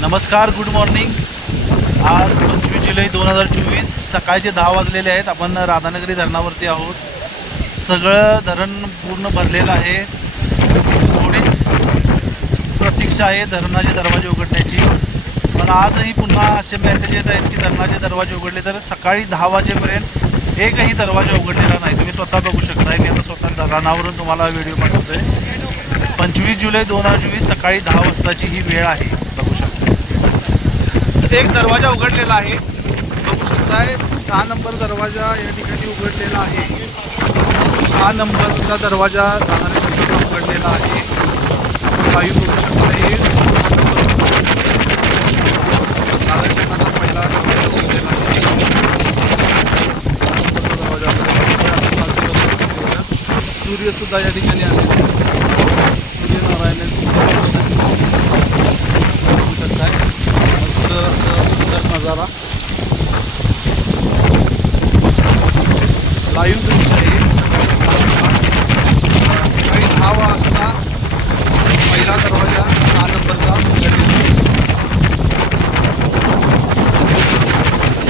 नमस्कार good morning आज पंचवीस जुलै दोन हजार चोवीस सकाळचे दहा वाजलेले आहेत. आपण राधानगरी धरणावरती आहोत. सगळं धरण पूर्ण भरलेलं आहे. थोडीच प्रतीक्षा आहे धरणाचे दरवाजे उघडण्याची. पण आजही पुन्हा असे मेसेज येत आहेत की धरणाचे दरवाजे उघडले तर सकाळी दहा वाजेपर्यंत एकही दरवाजा उघडलेला नाही. तुम्ही स्वतः बघू शकताय. मी आता स्वतः धरणावरून तुम्हाला व्हिडिओ पाठवतो आहे पंचवीस जुलै दोन हजार चोवीस सकाळी दहा वाजताची ही वेळ आहे. बघू शकता. एक दरवाजा उघडलेला आहे. बघू शकताय सहा नंबर दरवाजा या ठिकाणी उघडलेला आहे. सहा नंबरचा दरवाजा जाणाऱ्या उघडलेला आहे. वायू लाईव्ह बघू शकता जाणाऱ्या पहिला दरवाजा उघडलेला आहे. सूर्य सुद्धा या ठिकाणी आहे. नज़ारा लाईव्ह दृश्य आहे.